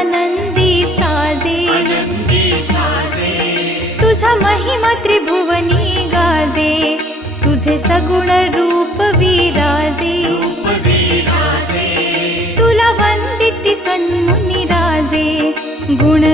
आनंदी साजे। तुझा महिमा त्रिभुवनी गाजे। तुझे सगुण रूप विराजे। तुला वंदिती सन्मुनी राजे। गुण